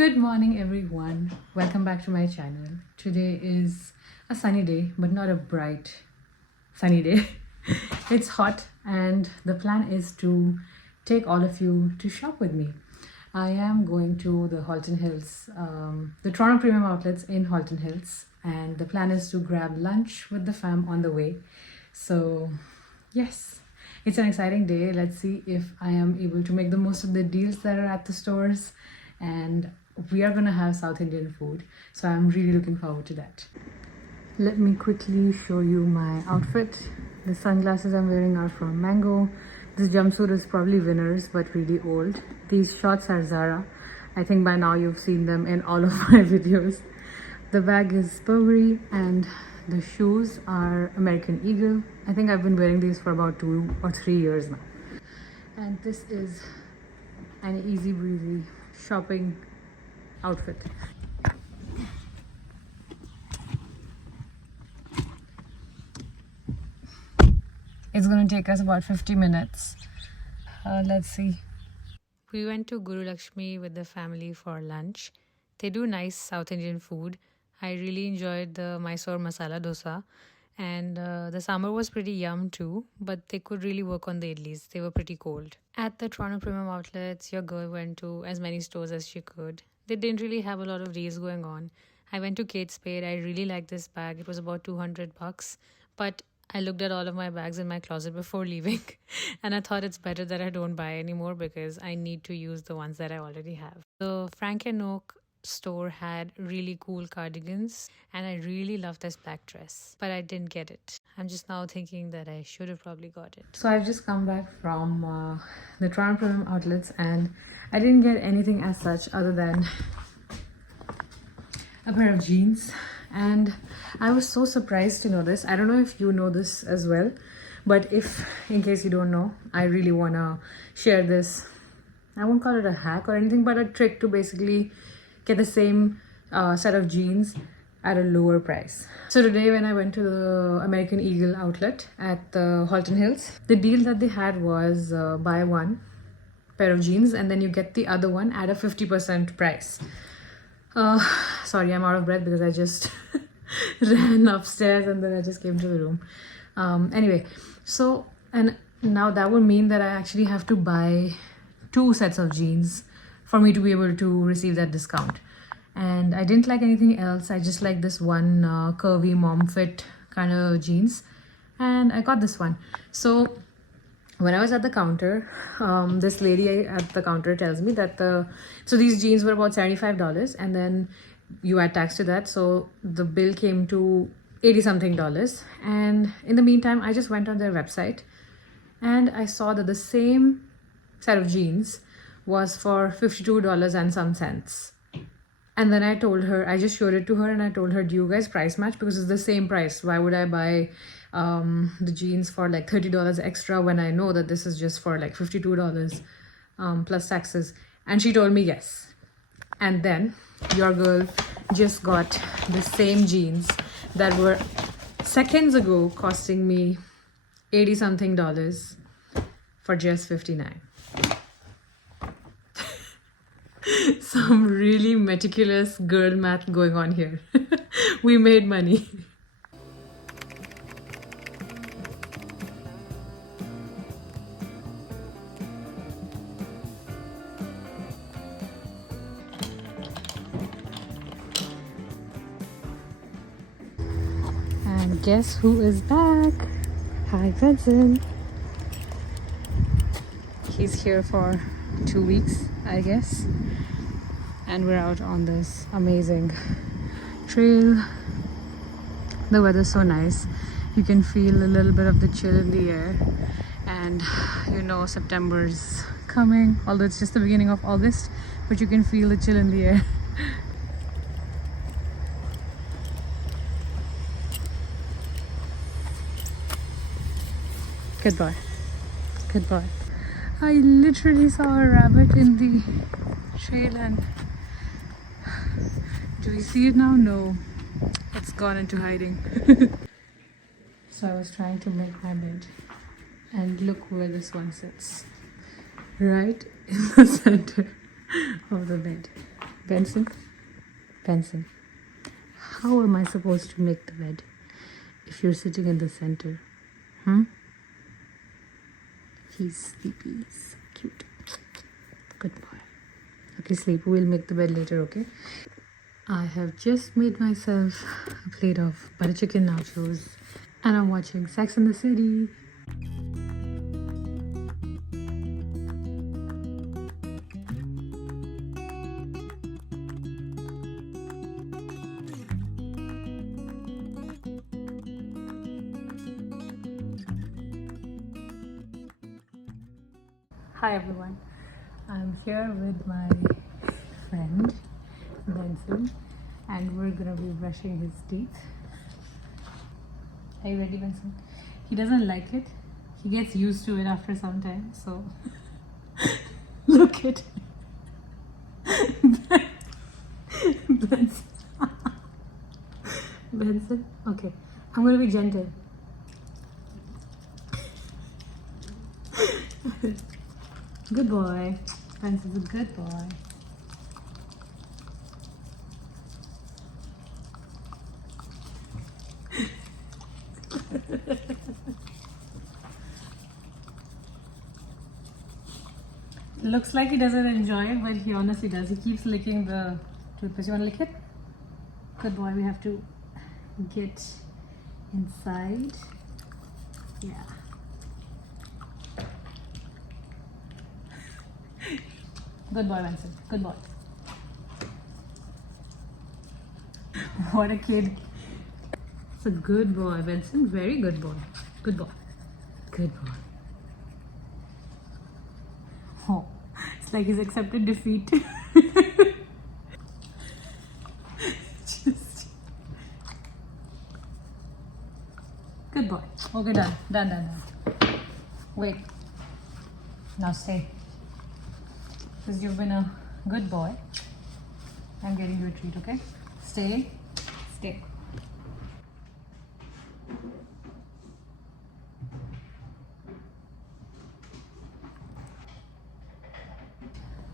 Good morning, everyone. Welcome back to my channel. Today is a sunny day, but not a bright sunny day. It's hot, and the plan is to take all of you to shop with me. I am going to the Halton Hills, the Toronto Premium Outlets in Halton Hills, and the plan is to grab lunch with the fam on the way. So, yes, it's an exciting day. Let's see if I am able to make the most of the deals that are at the stores, and we are gonna have South Indian food, so I'm really looking forward to that. Let me quickly show you my outfit. The sunglasses I'm wearing are from Mango. This jumpsuit is probably Winners, but really old. These shorts are Zara. I think by now you've seen them in all of my videos. The bag is Burberry, and the shoes are American Eagle. I think I've been wearing these for about 2 or 3 years now. And this is an easy breezy shopping outfit. It's going to take us about 50 minutes. Let's see. We went to Guru Lakshmi with the family for lunch. They do nice South Indian food. I really enjoyed the Mysore masala dosa, and the sambar was pretty yum too, but they could really work on the idlis. They were pretty cold. At the Toronto Premium Outlets, your girl went to as many stores as she could. They didn't really have a lot of deals going on. I went to Kate Spade. I really liked this bag. It was about $200, but I looked at all of my bags in my closet before leaving, and I thought it's better that I don't buy anymore because I need to use the ones that I already have. The Frank and Oak store had really cool cardigans, and I really loved this black dress, but I didn't get it. I'm just now thinking that I should have probably got it. So I've just come back from the Toronto Premium Outlets, and I didn't get anything as such other than a pair of jeans. And I was so surprised to know this. I don't know if you know this as well, but if in case you don't know, I really want to share this. I won't call it a hack or anything, but a trick to basically get the same set of jeans at a lower price. So today when I went to the American Eagle outlet at the Halton Hills, the deal that they had was buy one pair of jeans and then you get the other one at a 50% price. Sorry, I'm out of breath because I just ran upstairs and then I just came to the room. Anyway, so, and now that would mean that I actually have to buy 2 sets of jeans for me to be able to receive that discount. And I didn't like anything else. I just like this one curvy mom fit kind of jeans, and I got this one. So when I was at the counter, this lady at the counter tells me that so these jeans were about $75, and then you add tax to that, so the bill came to $80 something. And in the meantime, I just went on their website and I saw that the same set of jeans was for $52 and some cents. And then I told her, I just showed it to her and I told her, do you guys price match? Because it's the same price. Why would I buy the jeans for like $30 extra when I know that this is just for like $52 plus taxes? And she told me yes. And then your girl just got the same jeans that were seconds ago costing me $80 something for just $59. Some really meticulous girl math going on here. We made money. And guess who is back? Hi, Benson. He's here for 2 weeks, I guess. And we're out on this amazing trail. The weather's so nice. You can feel a little bit of the chill in the air. And you know September's coming, although it's just the beginning of August, but you can feel the chill in the air. Good boy. Good boy. I literally saw a rabbit in the trail, and do we see it now? No, it's gone into hiding. So I was trying to make my bed, and look where this one sits. Right in the center of the bed. Benson? Benson. How am I supposed to make the bed if you're sitting in the center? He's sleepy. So cute. Good boy. Okay, sleep. We'll make the bed later, okay? I have just made myself a plate of butter chicken nachos and I'm watching Sex and the City. Hi everyone, I'm here with my friend Benson and we're gonna be brushing his teeth. Are you ready, Benson? He doesn't like it. He gets used to it after some time, so look at Benson. Benson, okay, I'm gonna be gentle. Good boy. Benson's a good boy. Looks like he doesn't enjoy it, but he honestly does. He keeps licking the toothpaste. You want to lick it? Good boy. We have to get inside. Yeah. Good boy, Benson. Good boy. What a kid. It's a good boy, Benson. Very good boy. Good boy. Good boy. Oh, it's like he's accepted defeat. Just. Good boy. Okay, done. Done. Wait. Now stay. Because you've been a good boy, I'm getting you a treat, okay? Stay.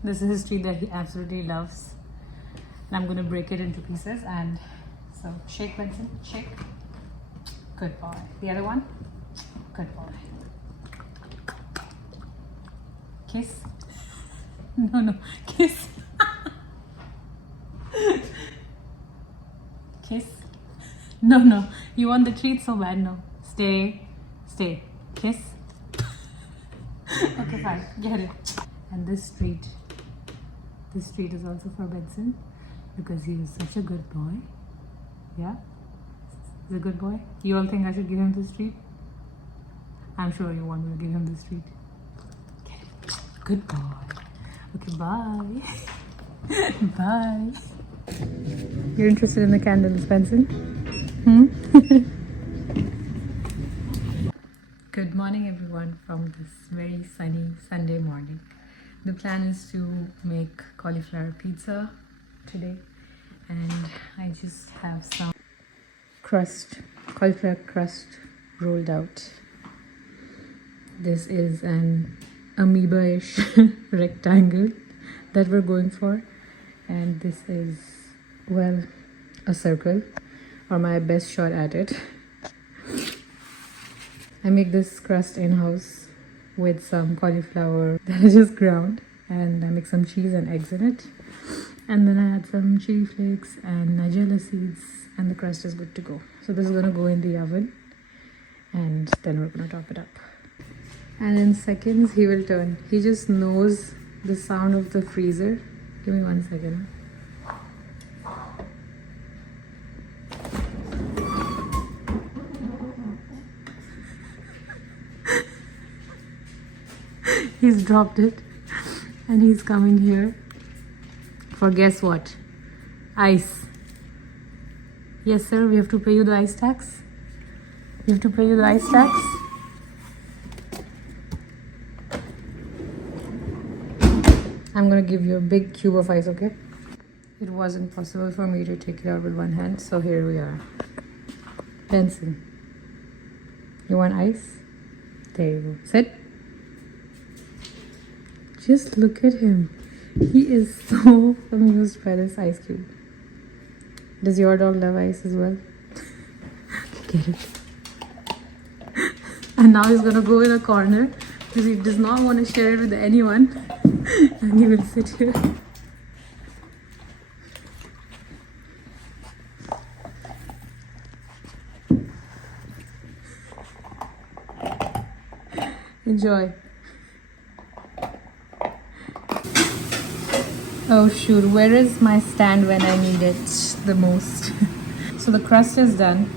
This is his treat that he absolutely loves. And I'm going to break it into pieces. And so, shake, Benson, shake. Good boy. The other one? Good boy. Kiss. No, kiss. Kiss. No, you want the treat so bad. No, stay, kiss. Okay, fine, get it. And this treat is also for Benson because he is such a good boy. Yeah, he's a good boy. You all think I should give him this treat? I'm sure you want me to give him this treat. Get it. Good boy. Okay, bye. Bye. You're interested in the candles, Benson? Good morning, everyone, from this very sunny Sunday morning. The plan is to make cauliflower pizza today, and I just have some cauliflower crust rolled out. This is an amoeba-ish rectangle that we're going for, and this is, well, a circle, or my best shot at it. I make this crust in-house with some cauliflower that I just ground, and I make some cheese and eggs in it, and then I add some chili flakes and nigella seeds, and the crust is good to go. So this is gonna go in the oven, and then we're gonna top it up. And in seconds he will turn. He just knows the sound of the freezer. Give me 1 second. He's dropped it and he's coming here for, guess what? Ice. Yes sir, we have to pay you the ice tax. We have to pay you the ice tax. I'm gonna give you a big cube of ice, okay? It wasn't possible for me to take it out with one hand, so here we are. Benson, you want ice? There you go. Sit. Just look at him. He is so amused by this ice cube. Does your dog love ice as well? Get it? And now he's gonna go in a corner because he does not want to share it with anyone. And he will sit here. Enjoy. Oh shoot, where is my stand when I need it the most? So the crust is done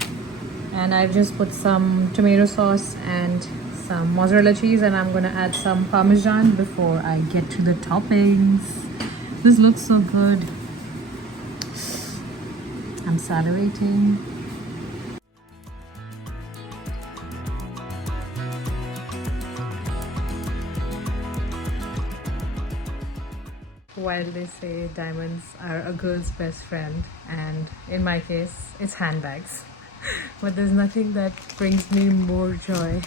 and I've just put some tomato sauce and some mozzarella cheese, and I'm gonna add some parmesan before I get to the toppings. This looks so good. I'm salivating. While they say diamonds are a girl's best friend, and in my case it's handbags, but there's nothing that brings me more joy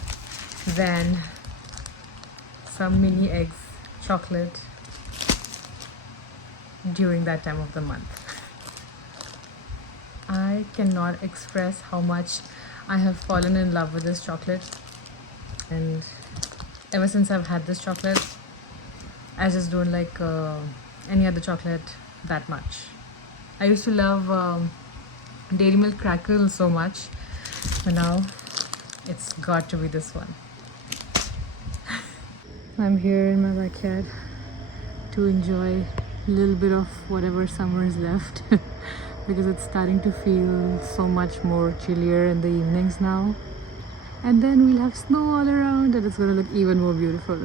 than some mini eggs chocolate during that time of the month. I cannot express how much I have fallen in love with this chocolate, and ever since I've had this chocolate I just don't like any other chocolate that much. I used to love Dairy Milk Crackle so much, but now it's got to be this one. I'm here in my backyard to enjoy a little bit of whatever summer is left because it's starting to feel so much more chillier in the evenings now. And then we'll have snow all around and it's gonna look even more beautiful.